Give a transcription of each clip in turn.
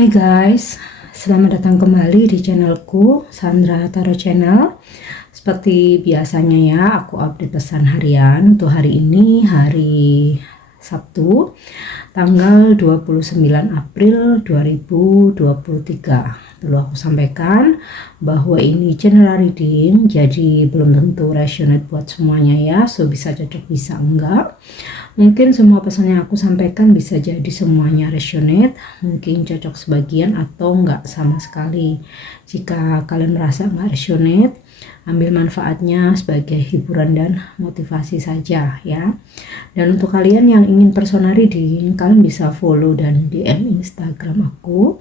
Hai guys, selamat datang kembali di channelku Sandra Tarot Channel. Seperti biasanya ya, aku update pesan harian untuk hari ini, hari Sabtu, tanggal 29 April 2023. Perlu aku sampaikan bahwa ini general reading, jadi belum tentu resonate buat semuanya ya, so bisa cocok bisa enggak. Mungkin semua pesan yang aku sampaikan bisa jadi semuanya resonate, mungkin cocok sebagian atau enggak sama sekali. Jika kalian merasa enggak resonate, ambil manfaatnya sebagai hiburan dan motivasi saja ya. Dan untuk kalian yang ingin personal reading, kalian bisa follow dan DM Instagram aku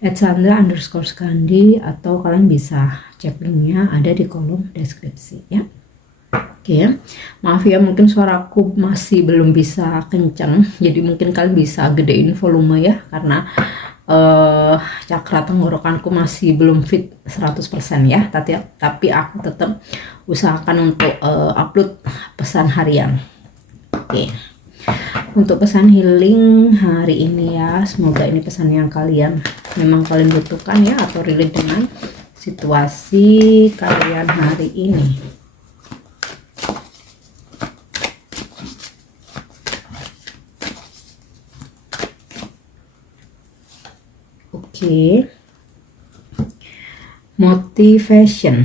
@sandra_skandi, atau kalian bisa cek linknya ada di kolom deskripsi ya. Oke, maaf ya, mungkin suaraku masih belum bisa kencang, jadi mungkin kalian bisa gedein volume ya, karena cakra tenggorokanku masih belum fit 100% ya, tapi aku tetap usahakan untuk upload pesan harian. Oke, untuk pesan healing hari ini ya, semoga ini pesan yang memang kalian butuhkan ya, atau relate dengan situasi kalian hari ini. Oke. Motivasi.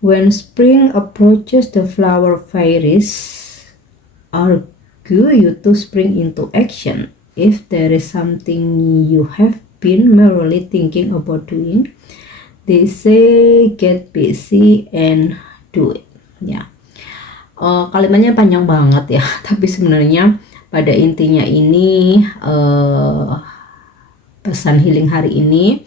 When spring approaches, the flower fairies urge you to spring into action. If there is something you have been merely thinking about doing, they say get busy and do it. Ya, kalimatnya panjang banget ya, tapi sebenarnya pada intinya ini pesan healing hari ini,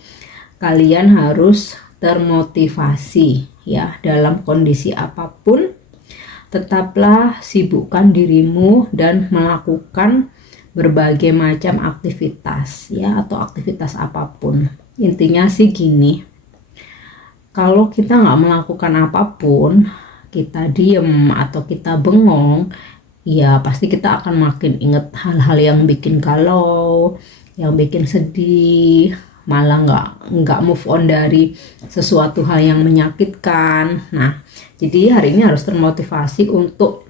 kalian harus termotivasi ya dalam kondisi apapun. Tetaplah sibukkan dirimu dan melakukan berbagai macam aktivitas ya, atau aktivitas apapun. Intinya sih gini, kalau kita nggak melakukan apapun, kita diem atau kita bengong, ya pasti kita akan makin inget hal-hal yang bikin galau, yang bikin sedih, malah nggak move on dari sesuatu hal yang menyakitkan. Nah, jadi hari ini harus termotivasi untuk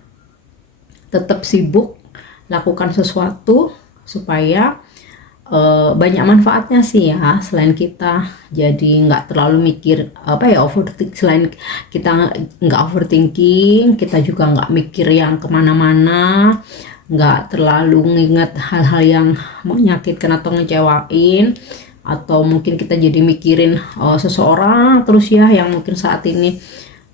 tetap sibuk lakukan sesuatu supaya banyak manfaatnya sih ya, selain kita jadi nggak terlalu mikir overthinking. Selain kita nggak overthinking, kita juga nggak mikir yang kemana-mana, nggak terlalu nginget hal-hal yang menyakitkan atau ngecewain, atau mungkin kita jadi mikirin seseorang terus ya, yang mungkin saat ini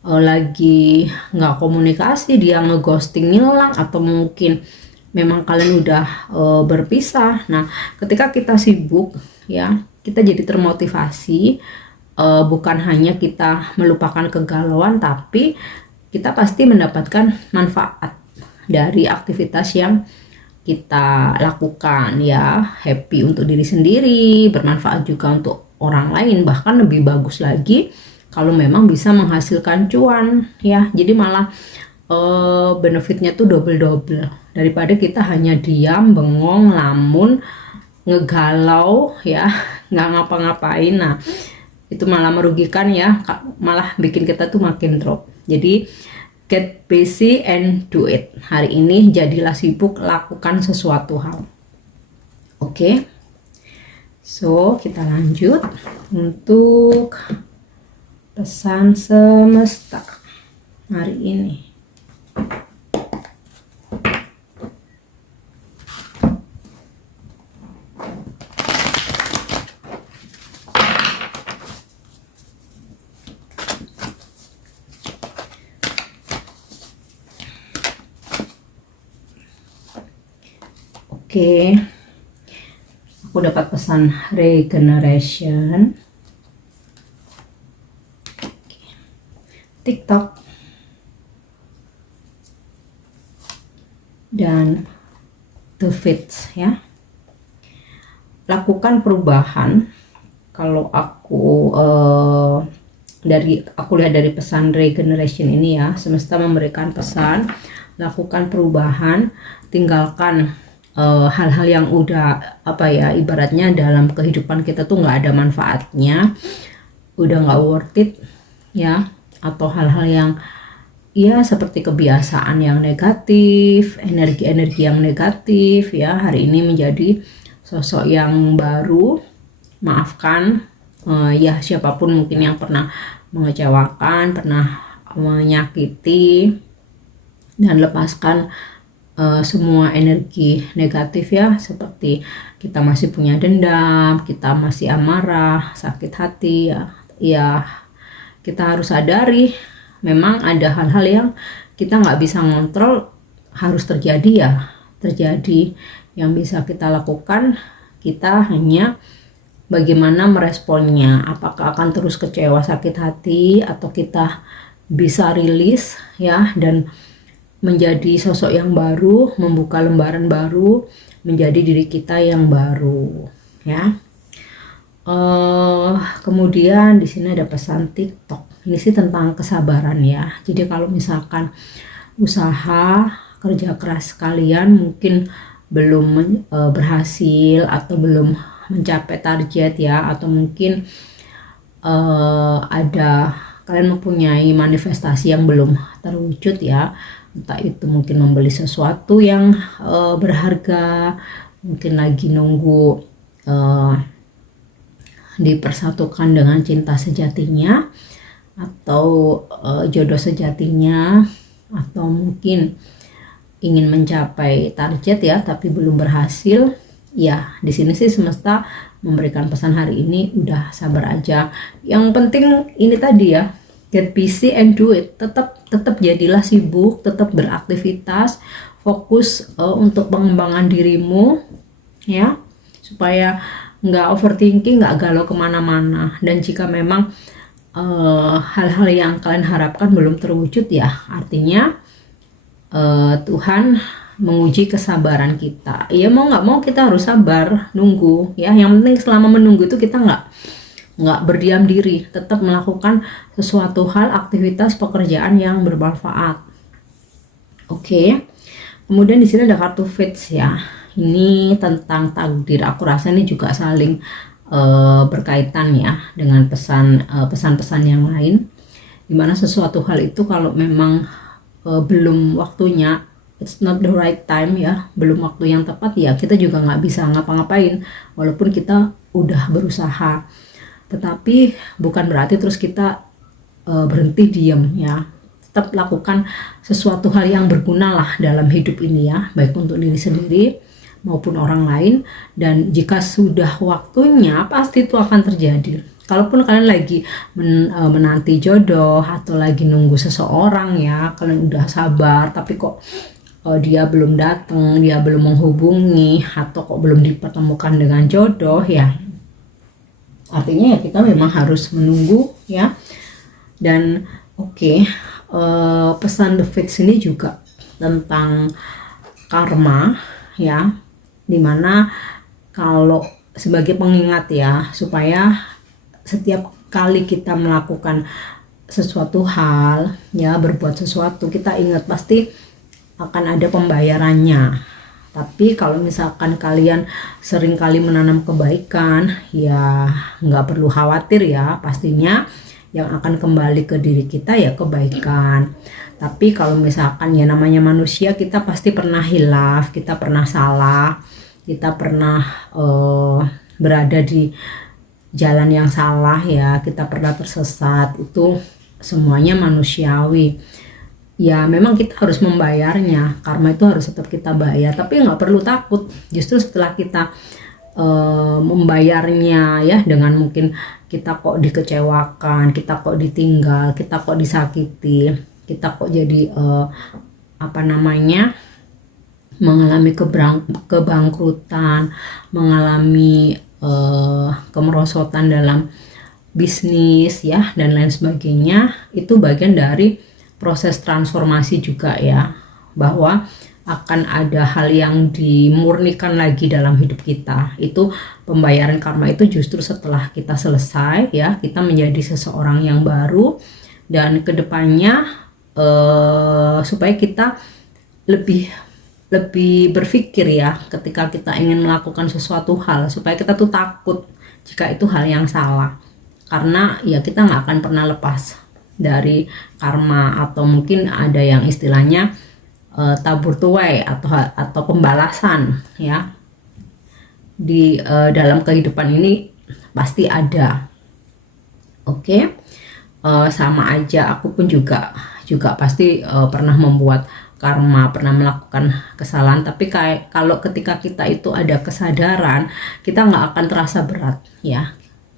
lagi nggak komunikasi, dia ngeghosting, ngilang, atau mungkin memang kalian udah berpisah. Nah, ketika kita sibuk ya, kita jadi termotivasi, bukan hanya kita melupakan kegalauan, tapi kita pasti mendapatkan manfaat dari aktivitas yang kita lakukan ya. Happy untuk diri sendiri, bermanfaat juga untuk orang lain, bahkan lebih bagus lagi kalau memang bisa menghasilkan cuan ya. Jadi malah benefitnya tuh double daripada kita hanya diam, bengong, lamun, ngegalau ya, nggak ngapa-ngapain. Nah, itu malah merugikan ya, malah bikin kita tuh makin drop. Jadi get busy and do it. Hari ini jadilah sibuk, lakukan sesuatu hal. Oke, so kita lanjut untuk pesan semesta hari ini. Oke, aku dapat pesan regeneration, TikTok, dan The Fits ya. Lakukan perubahan. Kalau aku lihat dari pesan regeneration ini ya, semesta memberikan pesan, lakukan perubahan, tinggalkan hal-hal yang udah apa ya, ibaratnya dalam kehidupan kita tuh nggak ada manfaatnya, udah nggak worth it ya, atau hal-hal yang ya seperti kebiasaan yang negatif, energi-energi yang negatif ya, hari ini menjadi sosok yang baru. Maafkan ya siapapun mungkin yang pernah mengecewakan, pernah menyakiti, dan lepaskan semua energi negatif ya, seperti kita masih punya dendam, kita masih amarah, sakit hati ya, kita harus sadari memang ada hal-hal yang kita nggak bisa ngontrol, harus terjadi ya terjadi. Yang bisa kita lakukan, kita hanya bagaimana meresponnya, apakah akan terus kecewa, sakit hati, atau kita bisa rilis ya, dan menjadi sosok yang baru, membuka lembaran baru, menjadi diri kita yang baru ya. Kemudian di sini ada pesan TikTok. Ini sih tentang kesabaran ya. Jadi kalau misalkan usaha kerja keras kalian mungkin belum berhasil atau belum mencapai target ya, atau mungkin ada kalian mempunyai manifestasi yang belum terwujud ya, entah itu mungkin membeli sesuatu yang berharga, mungkin lagi nunggu dipersatukan dengan cinta sejatinya, atau jodoh sejatinya, atau mungkin ingin mencapai target ya tapi belum berhasil ya. Di sini sih semesta memberikan pesan hari ini, udah sabar aja. Yang penting ini tadi ya, get busy and do it. Tetap jadilah sibuk, tetap beraktivitas, fokus untuk pengembangan dirimu ya, supaya nggak overthinking, nggak galau kemana-mana. Dan jika memang hal-hal yang kalian harapkan belum terwujud ya, artinya Tuhan menguji kesabaran kita. Ya mau nggak mau kita harus sabar nunggu ya. Yang penting selama menunggu itu kita nggak berdiam diri, tetap melakukan sesuatu hal, aktivitas, pekerjaan yang bermanfaat. Oke. Kemudian di sini ada kartu Fates ya. Ini tentang takdir. Aku rasa ini juga saling berkaitan ya dengan pesan-pesan yang lain. Dimana sesuatu hal itu kalau memang belum waktunya, it's not the right time ya, belum waktu yang tepat ya, kita juga nggak bisa ngapa-ngapain walaupun kita udah berusaha. Tetapi bukan berarti terus kita berhenti diem ya, tetap lakukan sesuatu hal yang berguna lah dalam hidup ini ya, baik untuk diri sendiri maupun orang lain. Dan jika sudah waktunya pasti itu akan terjadi. Kalaupun kalian lagi menanti jodoh atau lagi nunggu seseorang ya, kalian udah sabar tapi kok dia belum datang, dia belum menghubungi, atau kok belum dipertemukan dengan jodoh ya, artinya ya kita memang harus menunggu ya. Dan pesan The Fates ini juga tentang karma ya, dimana kalau sebagai pengingat ya, supaya setiap kali kita melakukan sesuatu hal ya, berbuat sesuatu, kita ingat pasti akan ada pembayarannya. Tapi kalau misalkan kalian sering kali menanam kebaikan ya, nggak perlu khawatir ya, pastinya yang akan kembali ke diri kita ya kebaikan. Tapi kalau misalkan ya namanya manusia, kita pasti pernah hilaf, kita pernah salah, kita pernah berada di jalan yang salah ya, kita pernah tersesat, itu semuanya manusiawi ya. Memang kita harus membayarnya, karma itu harus tetap kita bayar, tapi nggak perlu takut. Justru setelah kita membayarnya ya, dengan mungkin kita kok dikecewakan, kita kok ditinggal, kita kok disakiti, kita kok jadi mengalami kebangkrutan, mengalami kemerosotan dalam bisnis ya, dan lain sebagainya. Itu bagian dari proses transformasi juga ya, bahwa akan ada hal yang dimurnikan lagi dalam hidup kita. Itu pembayaran karma itu justru setelah kita selesai ya, kita menjadi seseorang yang baru, dan kedepannya supaya kita lebih lebih berpikir ya ketika kita ingin melakukan sesuatu hal, supaya kita tuh takut jika itu hal yang salah, karena ya kita nggak akan pernah lepas dari karma, atau mungkin ada yang istilahnya tabur tuai atau pembalasan ya di dalam kehidupan ini pasti ada. Oke. Sama aja aku pun juga pasti pernah membuat karma, pernah melakukan kesalahan, tapi kalau ketika kita itu ada kesadaran, kita nggak akan terasa berat ya.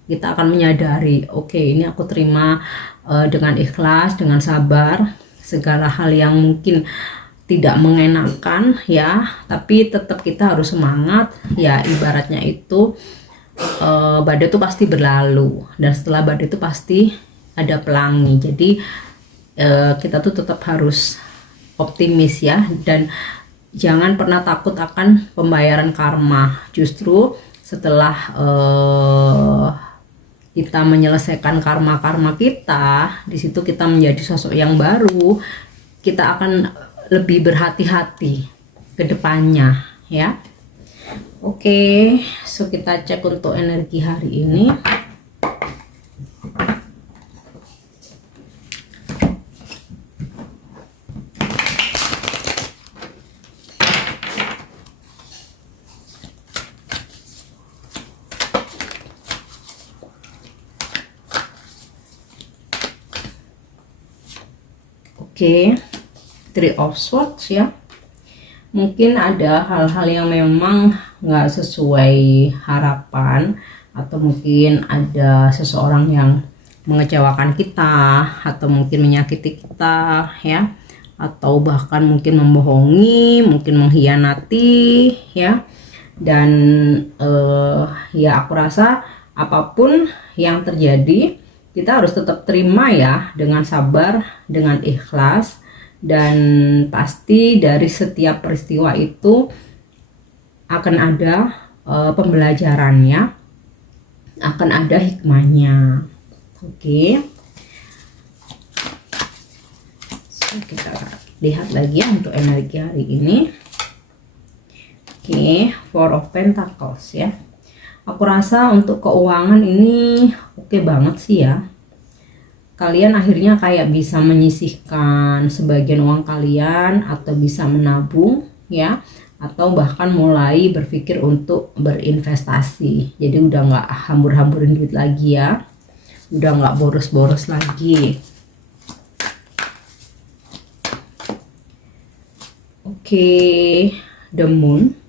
Kita akan menyadari, oke, ini aku terima dengan ikhlas, dengan sabar segala hal yang mungkin tidak mengenakan ya, tapi tetap kita harus semangat ya. Ibaratnya itu badai itu pasti berlalu, dan setelah badai itu pasti ada pelangi. Jadi kita tuh tetap harus optimis ya, dan jangan pernah takut akan pembayaran karma. Justru setelah kita menyelesaikan karma kita, di situ kita menjadi sosok yang baru. Kita akan lebih berhati-hati ke depannya ya. Oke, so kita cek untuk energi hari ini. Oke, Three of Swords ya. Mungkin ada hal-hal yang memang nggak sesuai harapan, atau mungkin ada seseorang yang mengecewakan kita, atau mungkin menyakiti kita ya, atau bahkan mungkin membohongi, mungkin mengkhianati ya. Dan ya aku rasa apapun yang terjadi, kita harus tetap terima ya, dengan sabar, dengan ikhlas. Dan pasti dari setiap peristiwa itu akan ada pembelajarannya, akan ada hikmahnya. Oke. So, kita lihat lagi ya untuk energi hari ini. Oke, Four of Pentacles ya. Aku rasa untuk keuangan ini oke banget sih ya. Kalian akhirnya kayak bisa menyisihkan sebagian uang kalian, atau bisa menabung ya, atau bahkan mulai berpikir untuk berinvestasi. Jadi udah nggak hambur-hamburin duit lagi ya, udah nggak boros-boros lagi. Oke, The Moon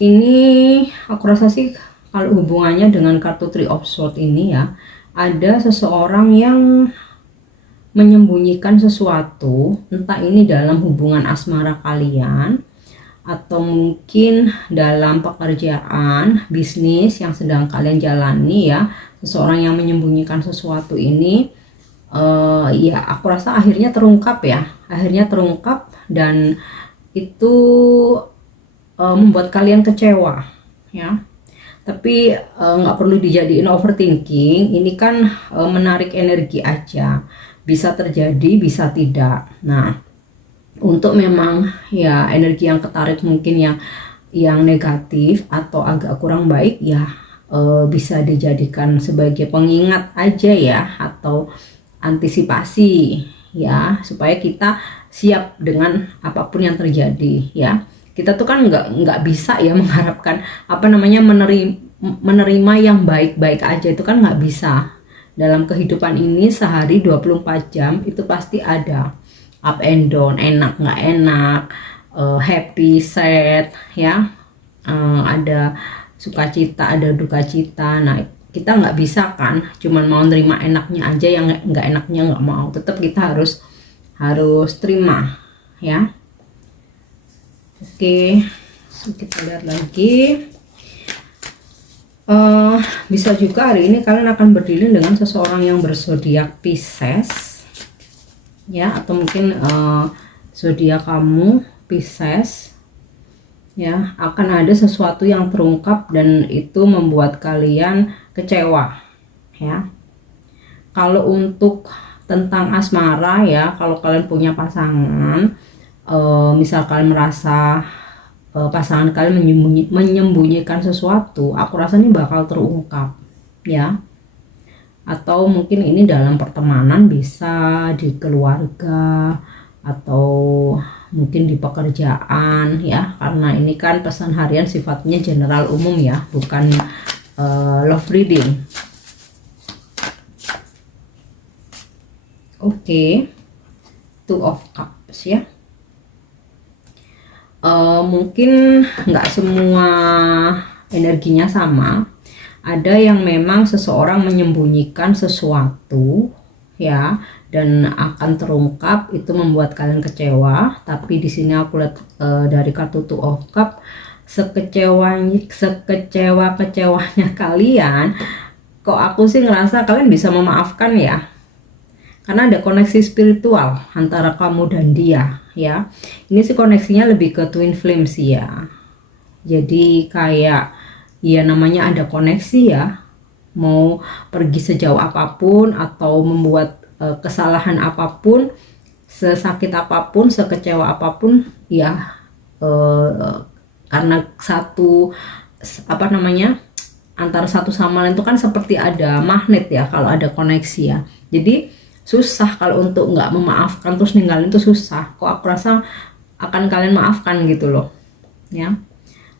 ini aku rasa sih kalau hubungannya dengan kartu Three of Swords ini ya, ada seseorang yang menyembunyikan sesuatu, entah ini dalam hubungan asmara kalian, atau mungkin dalam pekerjaan, bisnis yang sedang kalian jalani ya. Seseorang yang menyembunyikan sesuatu ini ya aku rasa akhirnya terungkap ya, dan itu membuat kalian kecewa ya. Tapi nggak perlu dijadiin overthinking, ini kan menarik energi aja, bisa terjadi bisa tidak. Nah, untuk memang ya energi yang ketarik mungkin yang negatif atau agak kurang baik ya, bisa dijadikan sebagai pengingat aja ya, atau antisipasi ya, supaya kita siap dengan apapun yang terjadi ya. Kita tuh kan nggak bisa ya mengharapkan menerima yang baik-baik aja, itu kan nggak bisa. Dalam kehidupan ini sehari 24 jam itu pasti ada up and down, enak nggak enak, happy, sad ya, ada sukacita, ada duka cita. Nah, kita nggak bisa kan cuman mau nerima enaknya aja, yang nggak enaknya nggak mau. Tetap kita harus terima ya. Oke, kita lihat lagi. Bisa juga hari ini kalian akan berdiri dengan seseorang yang berzodiak Pisces ya, atau mungkin zodiak kamu Pisces ya. Akan ada sesuatu yang terungkap dan itu membuat kalian kecewa ya. Kalau untuk tentang asmara ya, kalau kalian punya pasangan, misal kalian merasa pasangan kalian menyembunyikan sesuatu, aku rasa ini bakal terungkap ya. Atau mungkin ini dalam pertemanan, bisa di keluarga, atau mungkin di pekerjaan ya, karena ini kan pesan harian sifatnya general umum ya, bukan love reading. Oke. Two of Cups ya. Mungkin nggak semua energinya sama. Ada yang memang seseorang menyembunyikan sesuatu ya, dan akan terungkap, itu membuat kalian kecewa. Tapi di sini aku lihat dari kartu Two of Cups, sekecewa-kecewanya kalian, kok aku sih ngerasa kalian bisa memaafkan ya, karena ada koneksi spiritual antara kamu dan dia ya. Ini sih koneksinya lebih ke twin flame sih ya, jadi kayak ya namanya ada koneksi ya, mau pergi sejauh apapun atau membuat kesalahan apapun, sesakit apapun, sekecewa apapun ya, karena satu antara satu sama lain itu kan seperti ada magnet ya kalau ada koneksi ya. Jadi susah kalau untuk nggak memaafkan terus ninggalin itu susah. Kok aku rasa akan kalian maafkan gitu loh ya.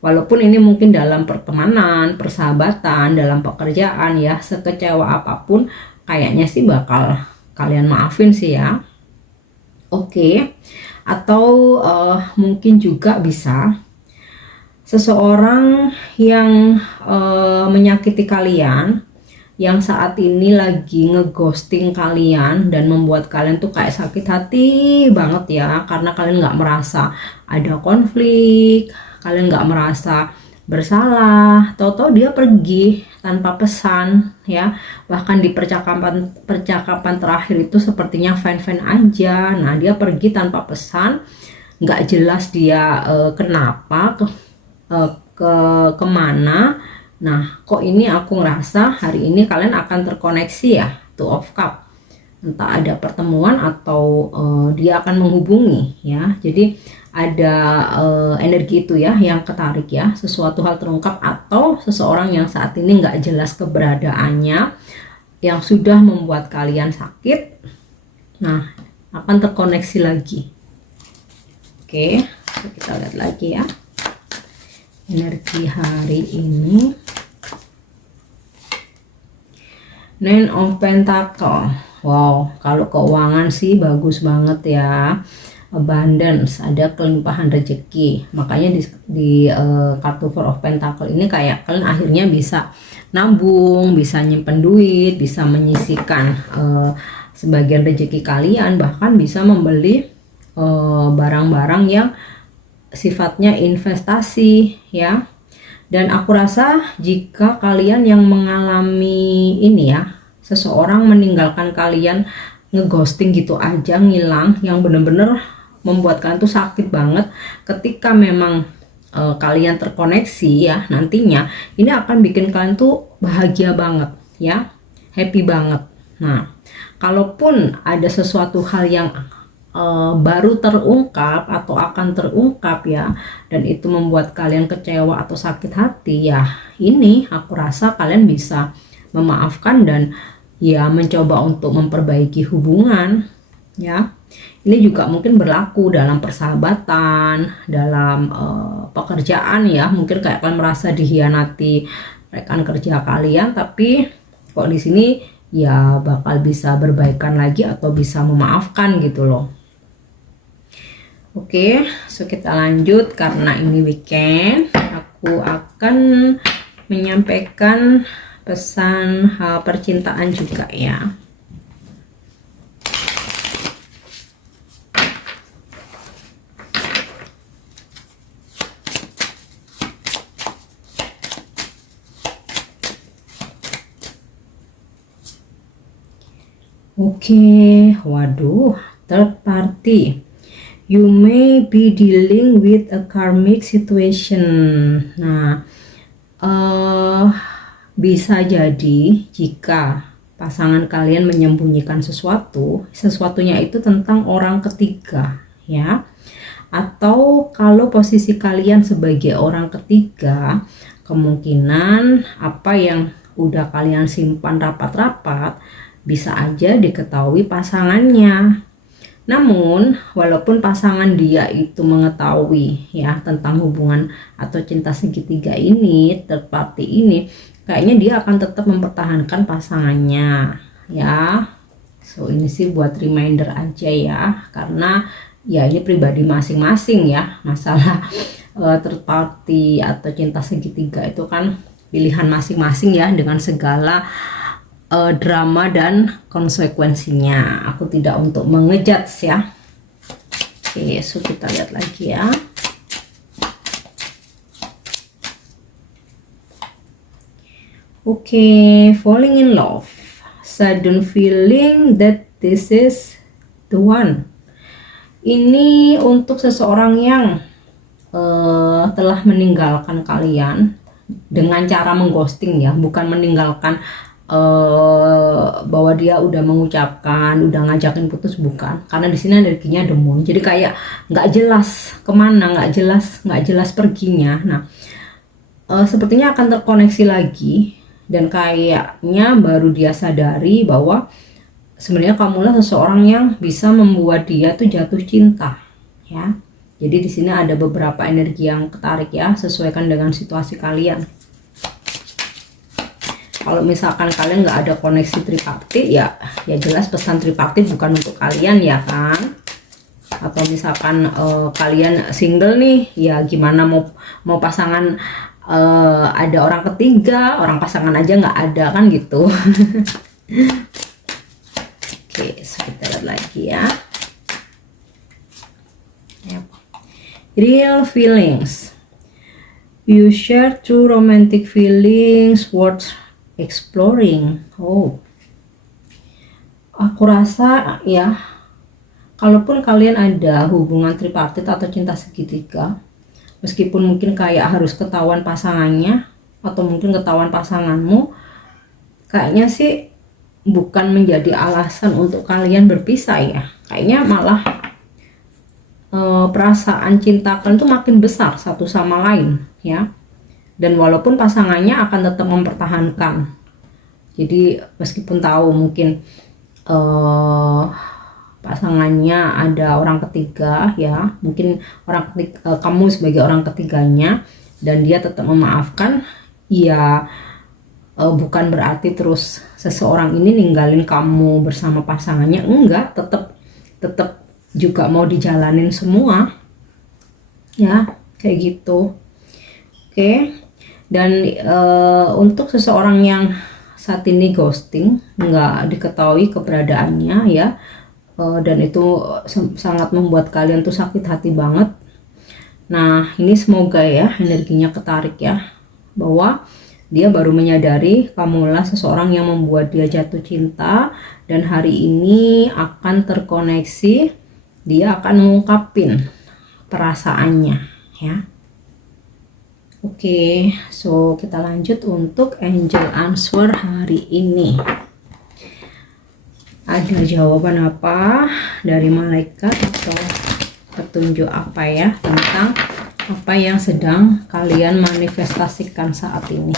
Walaupun ini mungkin dalam pertemanan, persahabatan, dalam pekerjaan ya, sekecewa apapun kayaknya sih bakal kalian maafin sih ya. Oke. Atau mungkin juga bisa seseorang yang menyakiti kalian, yang saat ini lagi ngeghosting kalian dan membuat kalian tuh kayak sakit hati banget ya, karena kalian nggak merasa ada konflik, kalian nggak merasa bersalah, tahu-tahu dia pergi tanpa pesan ya. Bahkan di percakapan terakhir itu sepertinya fine-fine aja. Nah, dia pergi tanpa pesan, nggak jelas dia kenapa kemana. Nah, kok ini aku ngerasa hari ini kalian akan terkoneksi ya, Two of Cups. Entah ada pertemuan atau dia akan menghubungi ya. Jadi ada energi itu ya yang ketarik ya, sesuatu hal terungkap atau seseorang yang saat ini nggak jelas keberadaannya, yang sudah membuat kalian sakit. Nah, akan terkoneksi lagi. Oke, kita lihat lagi ya energi hari ini. Nine of Pentacle. Wow, kalau keuangan sih bagus banget ya. Abundance, ada kelimpahan rezeki. Makanya di kartu Four of Pentacle ini kayak kalian akhirnya bisa nabung, bisa nyimpen duit, bisa menyisihkan sebagian rezeki kalian, bahkan bisa membeli barang-barang yang sifatnya investasi ya. Dan aku rasa jika kalian yang mengalami ini ya, seseorang meninggalkan kalian, ngeghosting gitu aja, ngilang, yang bener-bener membuat kalian tuh sakit banget, ketika memang kalian terkoneksi ya, nantinya ini akan bikin kalian tuh bahagia banget ya, happy banget. Nah, kalaupun ada sesuatu hal yang baru terungkap atau akan terungkap ya, dan itu membuat kalian kecewa atau sakit hati ya, ini aku rasa kalian bisa memaafkan dan ya mencoba untuk memperbaiki hubungan ya. Ini juga mungkin berlaku dalam persahabatan, dalam pekerjaan ya. Mungkin kayak kalian merasa dihianati rekan kerja kalian, tapi kok di sini ya bakal bisa berbaikan lagi atau bisa memaafkan gitu loh. Oke, so kita lanjut. Karena ini weekend, aku akan menyampaikan pesan hal percintaan juga ya. Oke, waduh, third party. You may be dealing with a karmic situation. Nah, bisa jadi jika pasangan kalian menyembunyikan sesuatu, sesuatunya itu tentang orang ketiga ya. Atau kalau posisi kalian sebagai orang ketiga, kemungkinan apa yang udah kalian simpan rapat-rapat bisa aja diketahui pasangannya. Namun, walaupun pasangan dia itu mengetahui ya tentang hubungan atau cinta segitiga ini, third party ini, kayaknya dia akan tetap mempertahankan pasangannya ya. So ini sih buat reminder aja ya, karena ya ini pribadi masing-masing ya. Masalah third party atau cinta segitiga itu kan pilihan masing-masing ya, dengan segala drama dan konsekuensinya. Aku tidak untuk mengejudge ya. Oke, so kita lihat lagi ya. Oke, falling in love, sudden feeling that this is the one. Ini untuk seseorang yang telah meninggalkan kalian dengan cara mengghosting ya, bukan meninggalkan bahwa dia udah mengucapkan, udah ngajakin putus, bukan. Karena di sini energinya the moon, jadi kayak nggak jelas kemana, nggak jelas perginya. Nah, sepertinya akan terkoneksi lagi, dan kayaknya baru dia sadari bahwa sebenarnya kamulah seseorang yang bisa membuat dia tuh jatuh cinta ya. Jadi di sini ada beberapa energi yang ketarik ya, sesuaikan dengan situasi kalian. Kalau misalkan kalian nggak ada koneksi tripartit ya jelas pesan tripartit bukan untuk kalian ya kan. Atau misalkan kalian single nih ya, gimana mau pasangan ada orang ketiga, orang pasangan aja nggak ada kan gitu. Oke, kita lihat lagi ya. Real feelings, you share true romantic feelings worth exploring. Oh, aku rasa ya, kalaupun kalian ada hubungan tripartit atau cinta segitiga, meskipun mungkin kayak harus ketahuan pasangannya atau mungkin ketahuan pasanganmu, kayaknya sih bukan menjadi alasan untuk kalian berpisah ya. Kayaknya malah perasaan cinta kalian tuh makin besar satu sama lain ya. Dan walaupun pasangannya akan tetap mempertahankan, jadi meskipun tahu mungkin pasangannya ada orang ketiga ya, mungkin orang ketiga, kamu sebagai orang ketiganya, dan dia tetap memaafkan ya, bukan berarti terus seseorang ini ninggalin kamu bersama pasangannya, enggak, tetap juga mau dijalanin semua ya, kayak gitu. Oke. Dan untuk seseorang yang saat ini ghosting, nggak diketahui keberadaannya ya, dan itu sangat membuat kalian tuh sakit hati banget. Nah, ini semoga ya energinya ketarik ya, bahwa dia baru menyadari kamulah seseorang yang membuat dia jatuh cinta, dan hari ini akan terkoneksi, dia akan mengungkapin perasaannya ya. Oke, so kita lanjut untuk angel answer hari ini. Ada jawaban apa dari malaikat atau petunjuk apa ya tentang apa yang sedang kalian manifestasikan saat ini?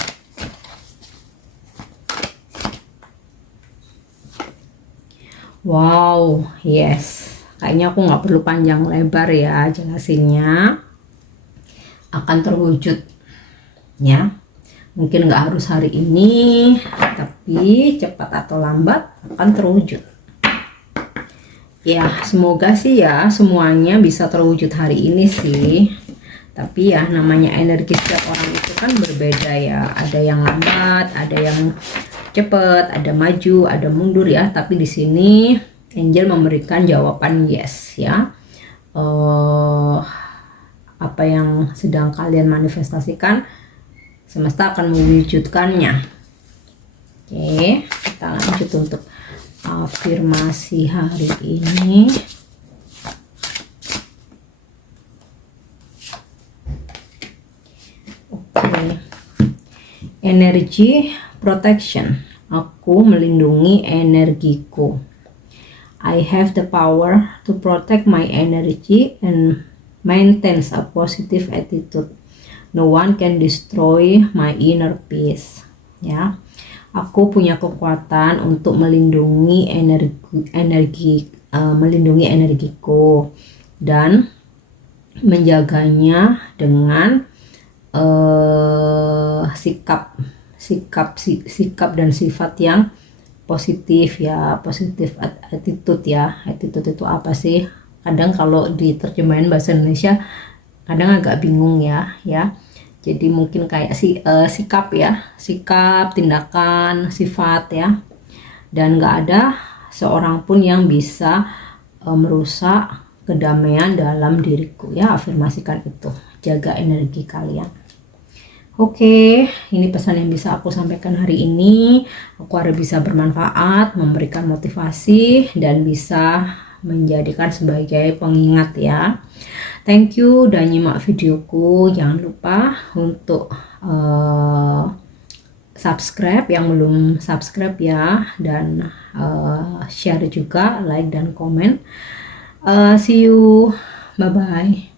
Wow, yes. Kayaknya aku nggak perlu panjang lebar ya jelasinnya. Akan terwujud ya, mungkin nggak harus hari ini, tapi cepat atau lambat akan terwujud ya. Semoga sih ya semuanya bisa terwujud hari ini sih, tapi ya namanya energi setiap orang itu kan berbeda ya, ada yang lambat, ada yang cepat, ada maju, ada mundur ya. Tapi di sini angel memberikan jawaban yes ya, apa yang sedang kalian manifestasikan semesta akan mewujudkannya. Oke, kita lanjut untuk afirmasi hari ini. Oke, energi protection, aku melindungi energiku. I have the power to protect my energy and maintains a positive attitude. No one can destroy my inner peace. Ya, aku punya kekuatan untuk melindungi melindungi energiku dan menjaganya dengan sikap dan sifat yang positif ya, positif attitude ya. Attitude itu apa sih? Kadang kalau diterjemahin bahasa Indonesia kadang agak bingung ya. Jadi mungkin kayak sikap ya, sikap, tindakan, sifat ya. Dan nggak ada seorang pun yang bisa merusak kedamaian dalam diriku ya. Afirmasikan itu, jaga energi kalian. Oke, ini pesan yang bisa aku sampaikan hari ini. Aku harap bisa bermanfaat, memberikan motivasi, dan bisa menjadikan sebagai pengingat ya. Thank you udah nyimak videoku. Jangan lupa untuk subscribe yang belum subscribe ya, dan share juga, like dan komen. See you, bye bye.